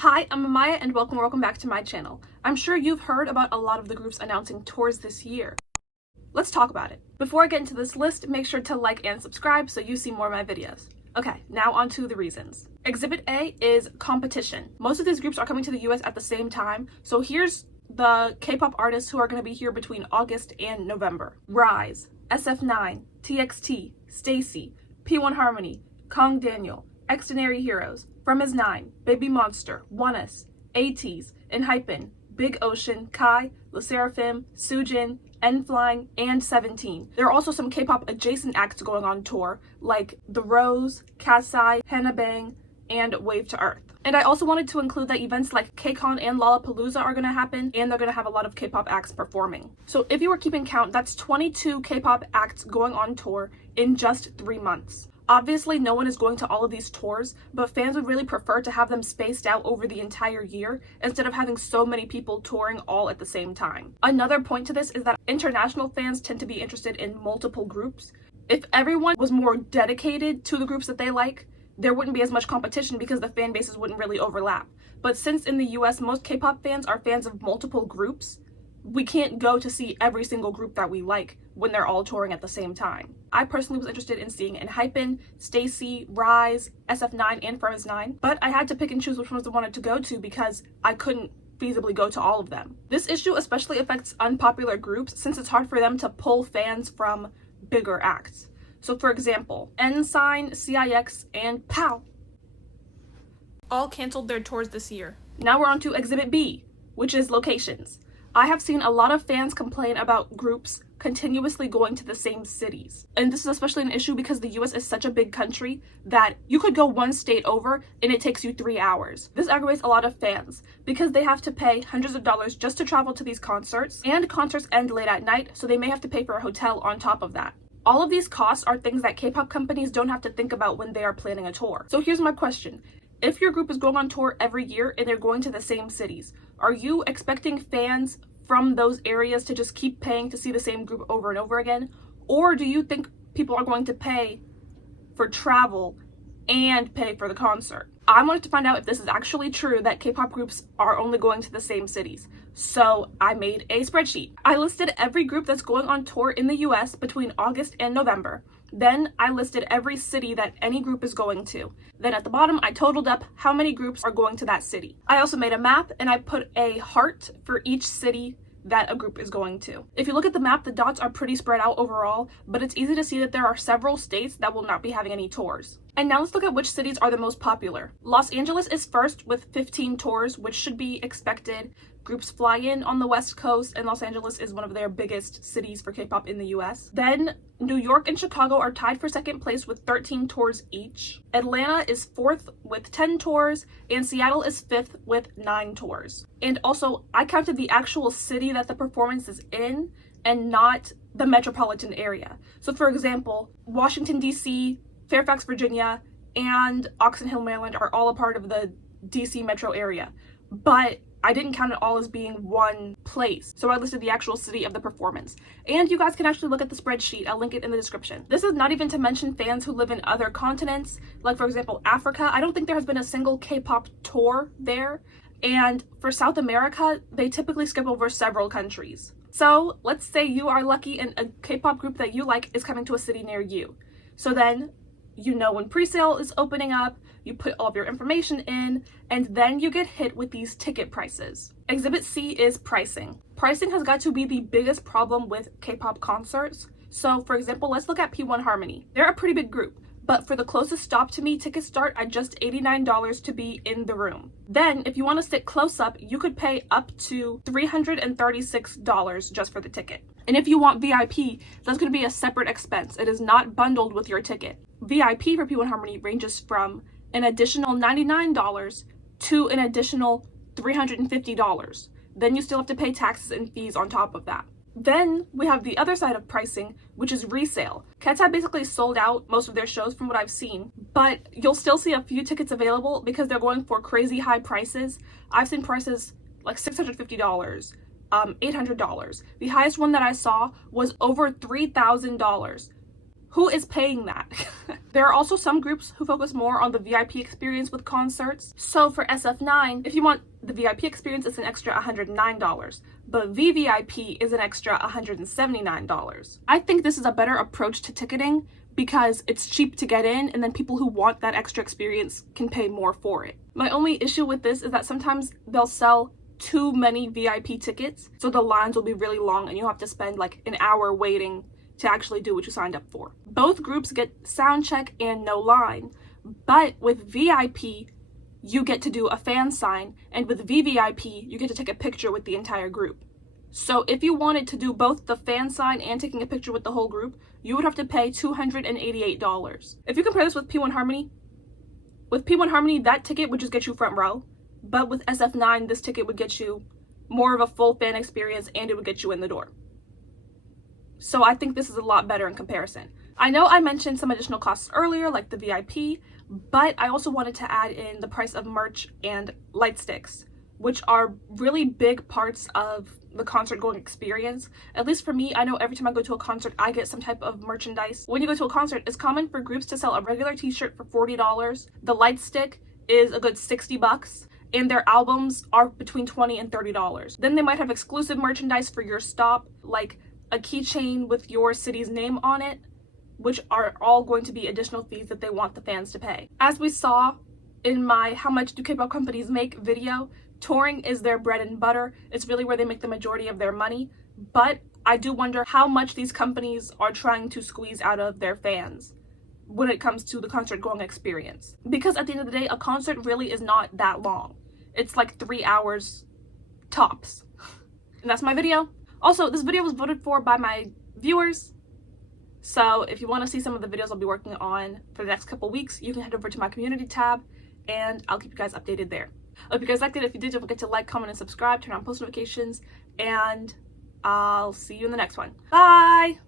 Hi, I'm Amaya and welcome back to my channel. I'm sure you've heard about a lot of the groups announcing tours this year. Let's talk about it. Before I get into this list, make sure to like and subscribe so you see more of my videos. Okay, now on to the reasons. Exhibit A is competition. Most of these groups are coming to the US at the same time, so here's the K-pop artists who are going to be here between August and November. Rise, SF9, TXT, STAYC, P1 Harmony, Kong Daniel, Extraordinary Heroes, From Is 9, Baby Monster, ONEUS, ATEEZ, ENHYPEN, Big Ocean, Kai, LE SSERAFIM, Soojin, N.Flying, and 17. There are also some K-pop adjacent acts going on tour, like The Rose, KATSEYE, Hana Bang, and Wave to Earth. And I also wanted to include that events like KCON and Lollapalooza are going to happen, and they're going to have a lot of K-pop acts performing. So if you were keeping count, that's 22 K-pop acts going on tour in just 3 months. Obviously, no one is going to all of these tours, but fans would really prefer to have them spaced out over the entire year instead of having so many people touring all at the same time. Another point to this is that international fans tend to be interested in multiple groups. If everyone was more dedicated to the groups that they like, there wouldn't be as much competition because the fan bases wouldn't really overlap. But since in the US, most K-pop fans are fans of multiple groups, we can't go to see every single group that we like when they're all touring at the same time. I personally was interested in seeing ENHYPEN, STAYC, Rise, SF9, and From Is 9, but I had to pick and choose which ones I wanted to go to because I couldn't feasibly go to all of them. This issue especially affects unpopular groups since it's hard for them to pull fans from bigger acts. So for example, Ensign, CIX, and POW all canceled their tours this year. Now we're on to Exhibit B, which is locations. I have seen a lot of fans complain about groups continuously going to the same cities. And this is especially an issue because the US is such a big country that you could go one state over and it takes you 3 hours. This aggravates a lot of fans because they have to pay hundreds of dollars just to travel to these concerts, and concerts end late at night, so they may have to pay for a hotel on top of that. All of these costs are things that K-pop companies don't have to think about when they are planning a tour. So here's my question. If your group is going on tour every year and they're going to the same cities, are you expecting fans from those areas to just keep paying to see the same group over and over again? Or do you think people are going to pay for travel and pay for the concert? I wanted to find out if this is actually true that K-pop groups are only going to the same cities. So I made a spreadsheet. I listed every group that's going on tour in the US between August and November. Then I listed every city that any group is going to. Then at the bottom, I totaled up how many groups are going to that city. I also made a map and I put a heart for each city that a group is going to. If you look at the map, the dots are pretty spread out overall, but it's easy to see that there are several states that will not be having any tours. And now let's look at which cities are the most popular. Los Angeles is first with 15 tours, which should be expected. Groups fly in on the West Coast, and Los Angeles is one of their biggest cities for K-pop in the US. Then New York and Chicago are tied for second place with 13 tours each. Atlanta is fourth with 10 tours, and Seattle is fifth with 9 tours. And also, I counted the actual city that the performance is in and not the metropolitan area. So for example, Washington, D.C., Fairfax, Virginia, and Oxon Hill, Maryland are all a part of the DC metro area. But I didn't count it all as being one place, so I listed the actual city of the performance. And you guys can actually look at the spreadsheet. I'll link it in the description. This is not even to mention fans who live in other continents, like for example, Africa. I don't think there has been a single K-pop tour there. And for South America, they typically skip over several countries. So let's say you are lucky and a K-pop group that you like is coming to a city near you. So then you know when pre-sale is opening up, you put all of your information in, and then you get hit with these ticket prices. Exhibit C is pricing. Pricing has got to be the biggest problem with K-pop concerts. So for example, let's look at P1 Harmony. They're a pretty big group, but for the closest stop to me, tickets start at just $89 to be in the room. Then if you want to sit close up, you could pay up to $336 just for the ticket. And if you want VIP, that's going to be a separate expense. It is not bundled with your ticket. VIP for P1 Harmony ranges from an additional $99 to an additional $350. Then you still have to pay taxes and fees on top of that. Then we have the other side of pricing, which is resale. KATSEYE basically sold out most of their shows from what I've seen, but you'll still see a few tickets available because they're going for crazy high prices. I've seen prices like $650, $800. The highest one that I saw was over $3,000. Who is paying that? There are also some groups who focus more on the VIP experience with concerts. So for SF9, if you want the VIP experience, it's an extra $109, but VVIP is an extra $179. I think this is a better approach to ticketing because it's cheap to get in, and then people who want that extra experience can pay more for it. My only issue with this is that sometimes they'll sell too many VIP tickets, so the lines will be really long and you'll have to spend like an hour waiting to actually do what you signed up for. Both groups get sound check and no line, but with VIP, you get to do a fan sign, and with VVIP, you get to take a picture with the entire group. So if you wanted to do both the fan sign and taking a picture with the whole group, you would have to pay $288. If you compare this with P1 Harmony, that ticket would just get you front row, but with SF9, this ticket would get you more of a full fan experience and it would get you in the door. So I think this is a lot better in comparison. I know I mentioned some additional costs earlier, like the VIP, but I also wanted to add in the price of merch and light sticks, which are really big parts of the concert going experience. At least for me, I know every time I go to a concert, I get some type of merchandise. When you go to a concert, it's common for groups to sell a regular t-shirt for $40. The light stick is a good $60, and their albums are between $20 and $30. Then they might have exclusive merchandise for your stop, like a keychain with your city's name on it, which are all going to be additional fees that they want the fans to pay. As we saw in my How Much Do K-Pop Companies Make video, touring is their bread and butter. It's really where they make the majority of their money, but I do wonder how much these companies are trying to squeeze out of their fans when it comes to the concert going experience. Because at the end of the day, a concert really is not that long. It's like 3 hours tops. And that's my video. Also, this video was voted for by my viewers. So if you want to see some of the videos I'll be working on for the next couple weeks, you can head over to my community tab and I'll keep you guys updated there. I hope you guys liked it. If you did, don't forget to like, comment, and subscribe, turn on post notifications, and I'll see you in the next one. Bye!